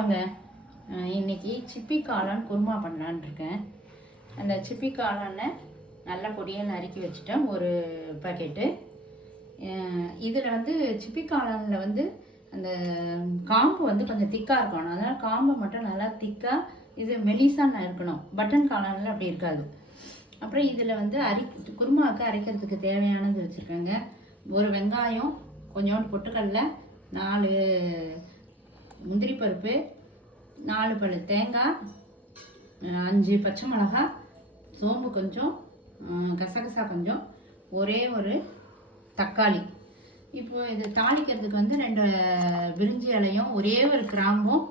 வணக்கங்க. இன்னைக்கு சிப்பி காளான் குருமா பண்ணலான்னு இருக்கேன். அந்த சிப்பி காளானை நல்லா பொடியாக நறுக்கி வச்சுட்டேன், ஒரு பாக்கெட்டு. இதில் வந்து சிப்பி காளானில் வந்து அந்த காம்பு வந்து கொஞ்சம் திக்காக இருக்கணும். அதனால் காம்பு மட்டும் நல்லா திக்காக இது மெலிசாக இருக்கணும். பட்டன் காளானில் அப்படி இருக்காது. அப்புறம் இதில் வந்து குருமாவுக்கு அரைக்கிறதுக்கு தேவையானது வச்சுருக்கேங்க. ஒரு வெங்காயம், கொஞ்சோண்டு பொட்டுக்கடலை, 4 முந்திரி பருப்பு, 4 பல் தேங்காய், 5 பச்சை மிளகாய், சோம்பு கொஞ்சம், கசகசா கொஞ்சம், ஒரே ஒரு தக்காளி. இப்போ இது தாளிக்கிறதுக்கு வந்து 2 பிரிஞ்சி இலையும், ஒரே ஒரு கிராம்பும்,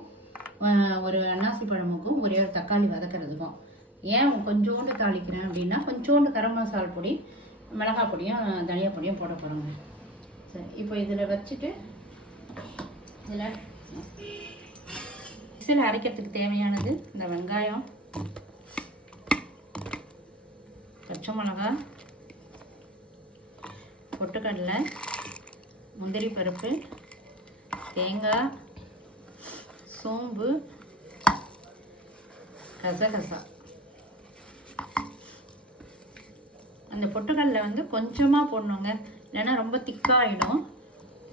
ஒரு அன்னாசி பழமுக்கும், ஒரே ஒரு தக்காளி வதக்கிறதுக்கும். ஏன் கொஞ்சோண்டு தாளிக்கிறேன் அப்படின்னா, கொஞ்சோண்டு கரம் மசாலா பொடி, மிளகாய் பொடியும் தனியா பொடியும் போட போகிறோங்க. சரி, இப்போ இதில் வச்சுட்டு இதில் மிக்ஸியில் அரைக்கிறதுக்கு தேவையானது இந்த வெங்காயம், பச்சை மிளகாய், பொட்டுக்கடலை, முந்திரி பருப்பு, தேங்காய், சோம்பு, கசகசா. அந்த பொட்டுக்கடலை வந்து கொஞ்சமாக போடணுங்க, இல்லைன்னா ரொம்ப திக்காகிடும்.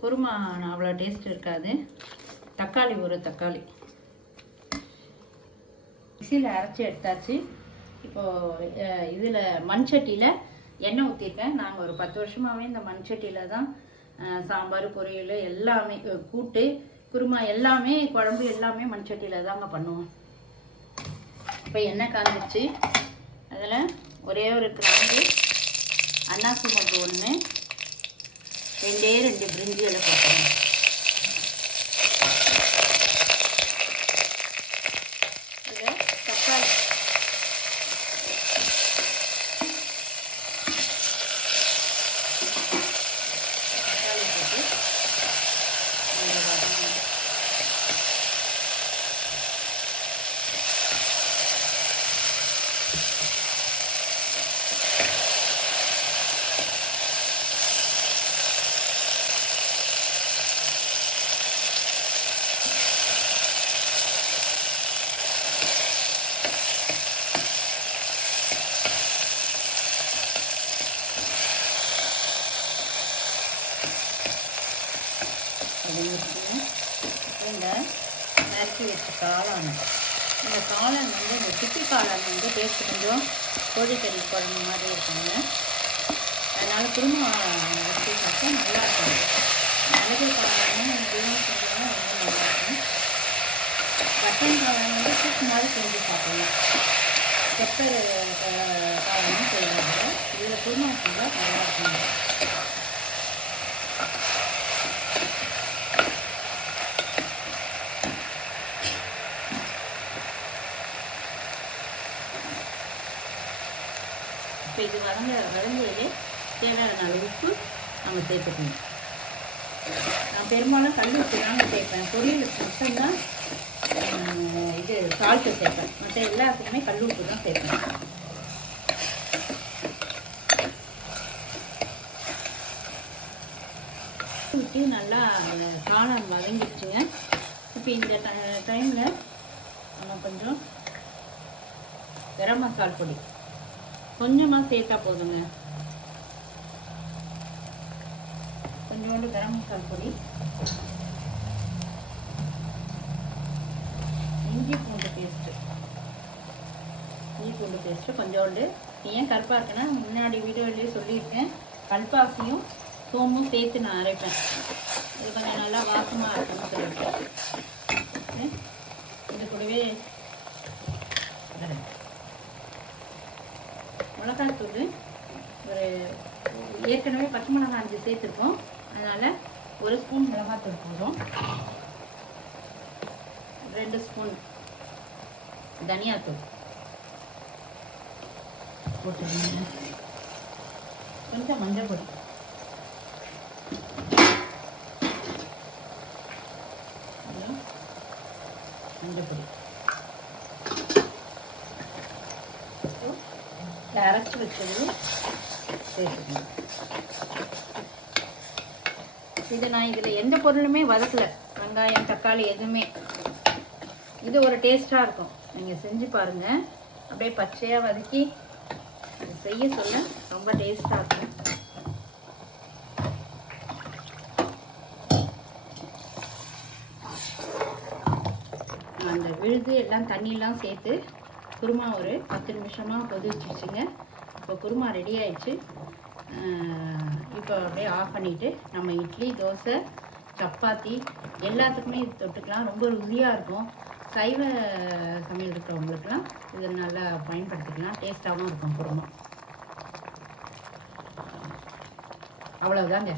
குருமா அவ்வளோ டேஸ்ட் இருக்காது. தக்காளி, ஒரு தக்காளி மிக்ஸியில் அரைச்சி எடுத்தாச்சு. இப்போது இதில் மண் சட்டியில் எண்ணெய் ஊற்றிருக்கேன். நாங்கள் ஒரு 10 வருஷமாகவே இந்த மண் சட்டியில் தான் சாம்பார், பொரியல் எல்லாமே, கூட்டு, குருமா எல்லாமே, குழம்பு எல்லாமே மண் சட்டியில் தாங்க பண்ணுவோம். இப்போ எண்ணெய் காஞ்சிடுச்சு. அதில் ஒரே ஒரு கிராம்பு, அன்னாசி மொட்டு 1, 2 பிரிஞ்சி இலை போட்டோம். இதில் தக்காளி, போட்டு இந்த நறுக்கி வச்ச காளான். இந்த காளான் வந்து, இந்த சிப்பி காளான் வந்து டேஸ்ட் கொஞ்சம் கோழிக்கறி குழம்பு மாதிரி இருக்குங்க. அதனால் குருமா வச்சு சாப்பிட்டா நல்லாயிருக்கும். மிளகு காளானும் இதுவும் செஞ்சோம்னா ரொம்ப நல்லாயிருக்கும். பட்டன் காளான் வந்து சூப் மாதிரி செஞ்சு சாப்பிடலாம். பெப்பர் காளானும் செய்வாங்க. இதில் குருமா செஞ்சால் நல்லாயிருக்கும். இப்போ இது வதங்கியதே தேவையான அளவு உப்பு நம்ம சேர்த்துக்கணும். நான் பெரும்பாலும் கல் உப்பு தாங்க சேர்ப்பேன். பொரியலுக்கு மட்டும்தான் இது சால்ட்டு சேர்ப்பேன். மற்ற எல்லாத்துக்குமே கல் உப்பு தான் சேர்ப்பேன். ஊற்றி நல்லா காளான் வதங்கிடுச்சுங்க. இப்போ இந்த டைமில் நம்ம கொஞ்சம் கரம் மசாலா பொடி கொஞ்சமாக சேர்த்தா போதுங்க. கொஞ்சோண்டு கரம் மசாலா பொடி, இஞ்சி பூண்டு பேஸ்ட்டு கொஞ்சோண்டு. ஏன் கருப்பாக இருக்குன்னா, முன்னாடி வீடியோலேயே சொல்லியிருக்கேன், கல்பாசியும் சோம்பும் சேர்த்து நான் அரைப்பேன். இது கொஞ்சம் நல்லா வாசமாக இருக்கணும்னு சொல்லியிருக்கேன். இது கூடவே மிளகாத்தூள், ஒரு ஏற்கனவே பச்சை மிளகாய் 5 சேர்த்துருக்கோம். அதனால் 1 ஸ்பூன் மிளகாத்தூள் போதும். 2 ஸ்பூன் தனியாத்தூள் போட்டுருங்க. கொஞ்சம் மஞ்சள் பொடி, அரைச்சி வச்சது சேர்த்துக்கணும். இது நான் இதில் எந்த பொருளுமே வதக்கலை, வெங்காயம், தக்காளி எதுவுமே. இது ஒரு டேஸ்ட்டாக இருக்கும். நீங்கள் செஞ்சு பாருங்கள். அப்படியே பச்சையாக வதக்கி அது செய்ய சொல்ல ரொம்ப டேஸ்ட்டாக இருக்கும். அந்த விழுது எல்லாம் தண்ணியெலாம் சேர்த்து குருமா ஒரு 10 நிமிஷமாக கொதிச்சிருச்சுங்க. இப்போ குருமா ரெடி ஆயிடுச்சு. இப்போ அப்படியே ஆஃப் பண்ணிவிட்டு நம்ம இட்லி, தோசை, சப்பாத்தி எல்லாத்துக்குமே இது தொட்டுக்கலாம். ரொம்ப ருசியாக இருக்கும். சைவ சமையல் இருக்கிறவங்களுக்குலாம் இதை நல்லா பயன்படுத்திக்கலாம். டேஸ்ட்டாகவும் இருக்கும் குருமா. அவ்வளோதாங்க.